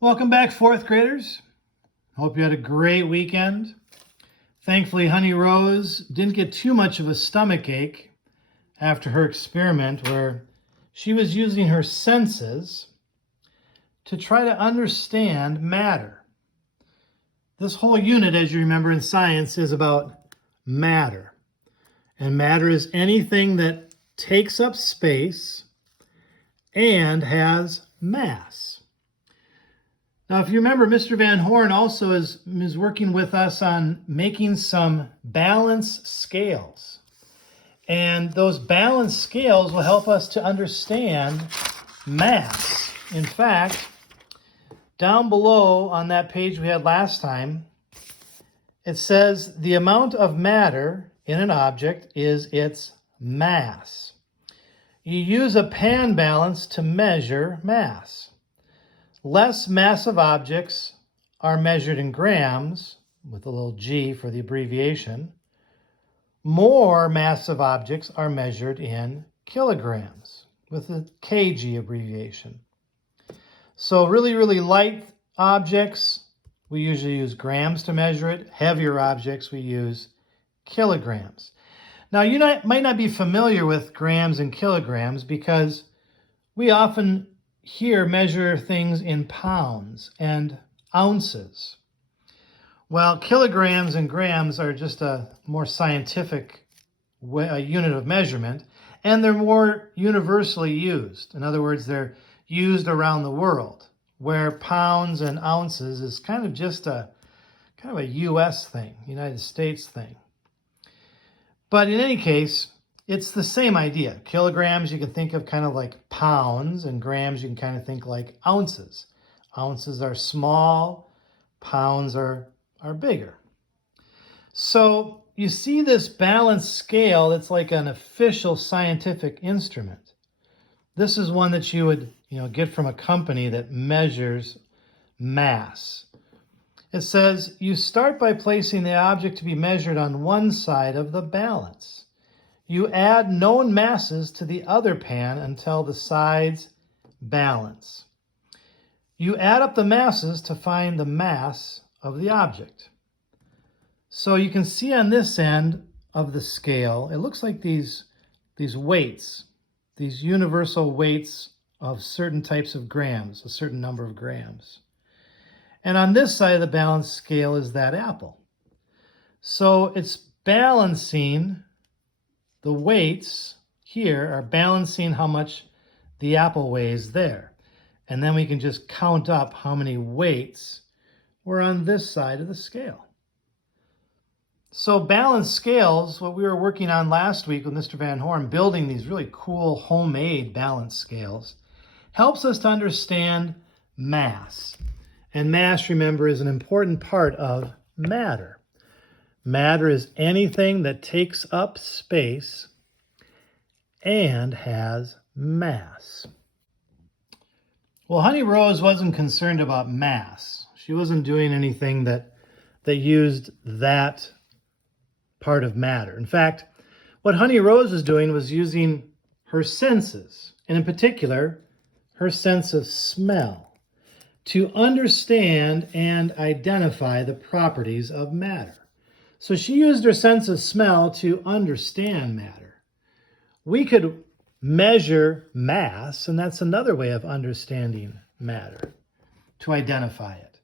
Welcome back, fourth graders. Hope you had a great weekend. Thankfully, Honey Rose didn't get too much of a stomach ache after her experiment where she was using her senses to try to understand matter. This whole unit, as you remember in science, is about matter. And matter is anything that takes up space and has mass. Now, if you remember, Mr. Van Horn also is working with us on making some balance scales. And those balance scales will help us to understand mass. In fact, down below on that page we had last time, it says the amount of matter in an object is its mass. You use a pan balance to measure mass. Less massive objects are measured in grams, with a little g for the abbreviation. More massive objects are measured in kilograms, with the kg abbreviation. So really light objects, we usually use grams to measure it. Heavier objects, we use kilograms. Now, you might not be familiar with grams and kilograms because we often here measure things in pounds and ounces. Well, kilograms and grams are just a more scientific unit of measurement, and they're more universally used. In other words, they're used around the world, where pounds and ounces is kind of just a US thing, United States thing. But in any case, it's the same idea. Kilograms you can think of kind of like pounds, and grams you can kind of think like ounces. Ounces are small, pounds are bigger. So you see this balance scale that's like an official scientific instrument. This is one that you would get from a company that measures mass. It says you start by placing the object to be measured on one side of the balance. You add known masses to the other pan until the sides balance. You add up the masses to find the mass of the object. So you can see on this end of the scale, it looks like these weights, these universal weights of certain types of grams, a certain number of grams. And on this side of the balance scale is that apple. So it's balancing. The weights here are balancing how much the apple weighs there. And then we can just count up how many weights were on this side of the scale. So balance scales, what we were working on last week with Mr. Van Horn, building these really cool homemade balance scales, helps us to understand mass. And mass, remember, is an important part of matter. Matter is anything that takes up space and has mass. Well, Honey Rose wasn't concerned about mass. She wasn't doing anything that used that part of matter. In fact, what Honey Rose was doing was using her senses, and in particular, her sense of smell, to understand and identify the properties of matter. So she used her sense of smell to understand matter. We could measure mass, and that's another way of understanding matter, to identify it.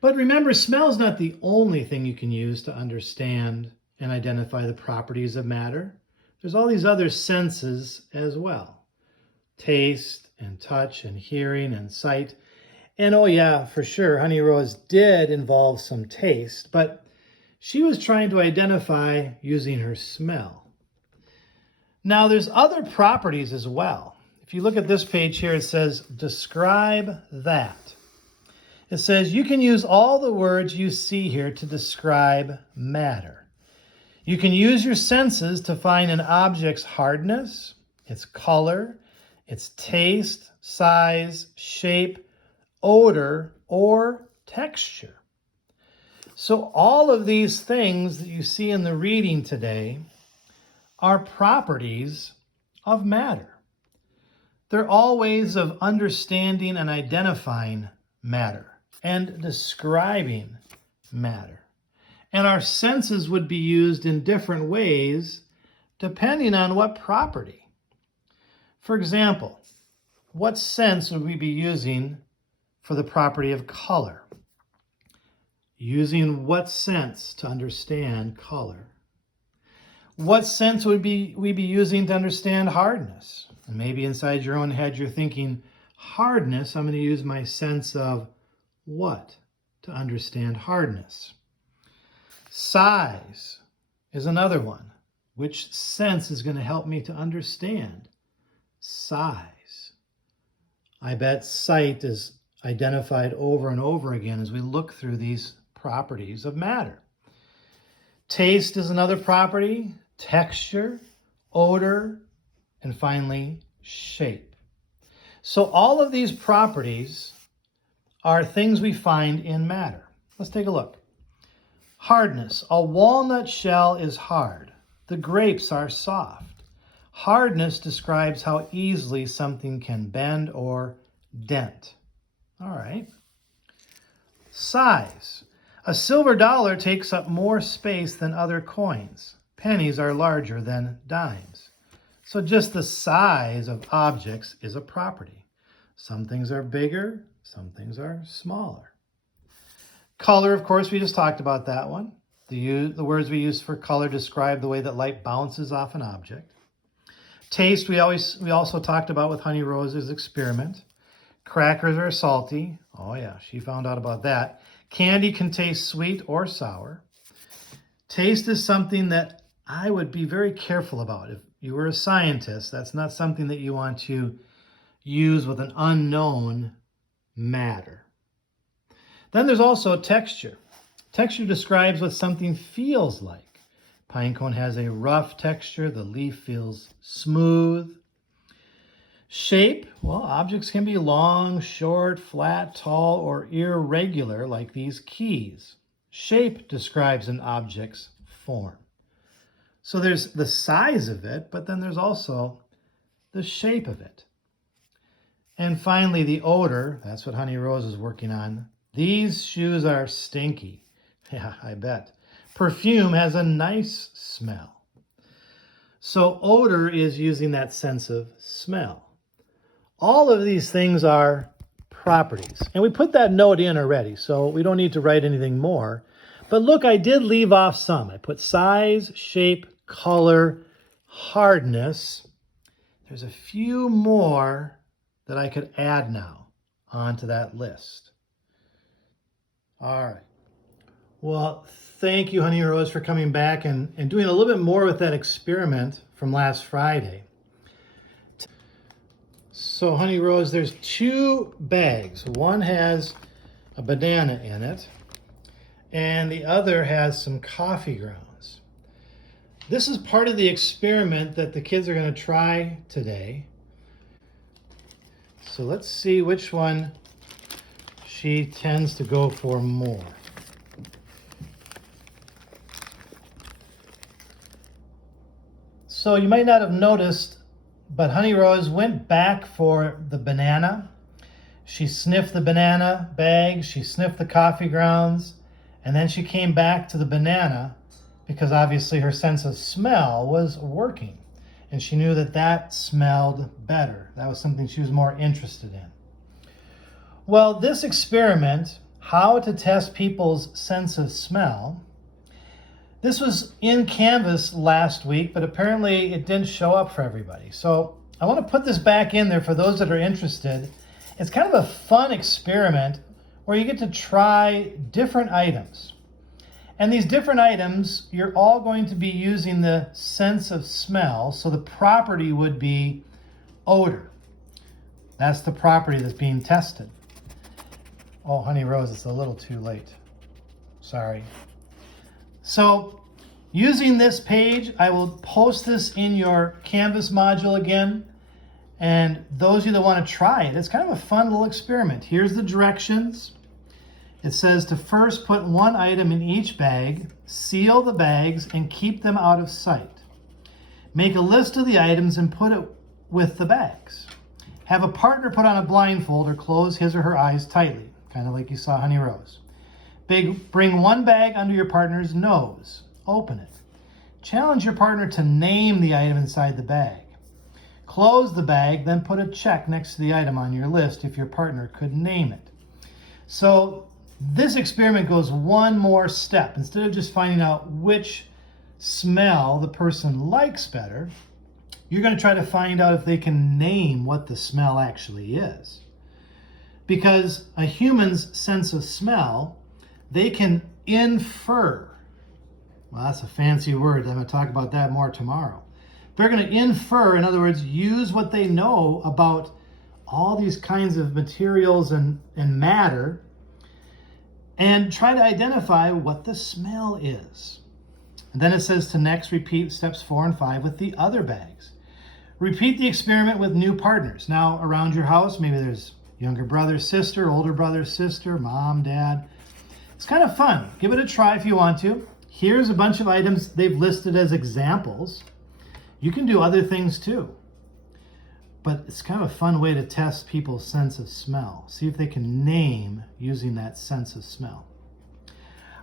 But remember, smell is not the only thing you can use to understand and identify the properties of matter. There's all these other senses as well. Taste and touch and hearing and sight. And oh yeah, for sure, Honey Rose did involve some taste, but she was trying to identify using her smell. Now, there's other properties as well. If you look at this page here, it says, describe that. It says you can use all the words you see here to describe matter. You can use your senses to find an object's hardness, its color, its taste, size, shape, odor, or texture. So all of these things that you see in the reading today are properties of matter. They're all ways of understanding and identifying matter and describing matter. And our senses would be used in different ways depending on what property. For example, what sense would we be using for the property of color? Using what sense to understand color? What sense would we be using to understand hardness? And maybe inside your own head you're thinking, hardness, I'm going to use my sense of what to understand hardness. Size is another one. Which sense is going to help me to understand size? I bet sight is identified over and over again as we look through these properties of matter. Taste is another property, texture, odor, and finally, shape. So all of these properties are things we find in matter. Let's take a look. Hardness. A walnut shell is hard. The grapes are soft. Hardness describes how easily something can bend or dent. All right. Size. A silver dollar takes up more space than other coins. Pennies are larger than dimes. So just the size of objects is a property. Some things are bigger, some things are smaller. Color, of course, we just talked about that one. The words we use for color describe the way that light bounces off an object. Taste, we also talked about with Honey Rose's experiment. Crackers are salty. Oh yeah, she found out about that. Candy can taste sweet or sour. Taste is something that I would be very careful about. If you were a scientist, that's not something that you want to use with an unknown matter. Then there's also texture. Texture describes what something feels like. Pinecone has a rough texture. The leaf feels smooth. Shape, well, objects can be long, short, flat, tall, or irregular, like these keys. Shape describes an object's form. So there's the size of it, but then there's also the shape of it. And finally, the odor. That's what Honey Rose is working on. These shoes are stinky. Yeah, I bet. Perfume has a nice smell. So odor is using that sense of smell. All of these things are properties. And we put that note in already, so we don't need to write anything more. But look, I did leave off some. I put size, shape, color, hardness. There's a few more that I could add now onto that list. All right. Well, thank you, Honey Rose, for coming back and doing a little bit more with that experiment from last Friday. So, Honey Rose, there's 2 bags. One has a banana in it, and the other has some coffee grounds. This is part of the experiment that the kids are going to try today. So let's see which one she tends to go for more. So you might not have noticed, but Honey Rose went back for the banana. She sniffed the banana bag, she sniffed the coffee grounds, and then she came back to the banana because obviously her sense of smell was working. And she knew that that smelled better. That was something she was more interested in. Well, this experiment, how to test people's sense of smell, this was in Canvas last week, but apparently it didn't show up for everybody. So I want to put this back in there for those that are interested. It's kind of a fun experiment where you get to try different items. And these different items, you're all going to be using the sense of smell. So the property would be odor. That's the property that's being tested. Oh, Honey Rose, it's a little too late. Sorry. So using this page, I will post this in your Canvas module again. And those of you that want to try it, it's kind of a fun little experiment. Here's the directions. It says to first put one item in each bag, seal the bags, and keep them out of sight. Make a list of the items and put it with the bags. Have a partner put on a blindfold or close his or her eyes tightly. kind of like you saw Honey Rose. Bring one bag under your partner's nose. Open it. Challenge your partner to name the item inside the bag. Close the bag, then put a check next to the item on your list if your partner could name it. So this experiment goes one more step. Instead of just finding out which smell the person likes better, you're going to try to find out if they can name what the smell actually is. Because a human's sense of smell, they can infer. Well, that's a fancy word. I'm going to talk about that more tomorrow. They're going to infer, in other words, use what they know about all these kinds of materials and matter and try to identify what the smell is. And then it says to next repeat steps 4 and 5 with the other bags. Repeat the experiment with new partners. Now, around your house, maybe there's younger brother, sister, older brother, sister, mom, dad. It's kind of fun. Give it a try if you want to. Here's a bunch of items they've listed as examples. You can do other things too. But it's kind of a fun way to test people's sense of smell. See if they can name using that sense of smell.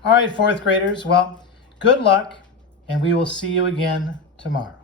All right, fourth graders. Well, good luck, and we will see you again tomorrow.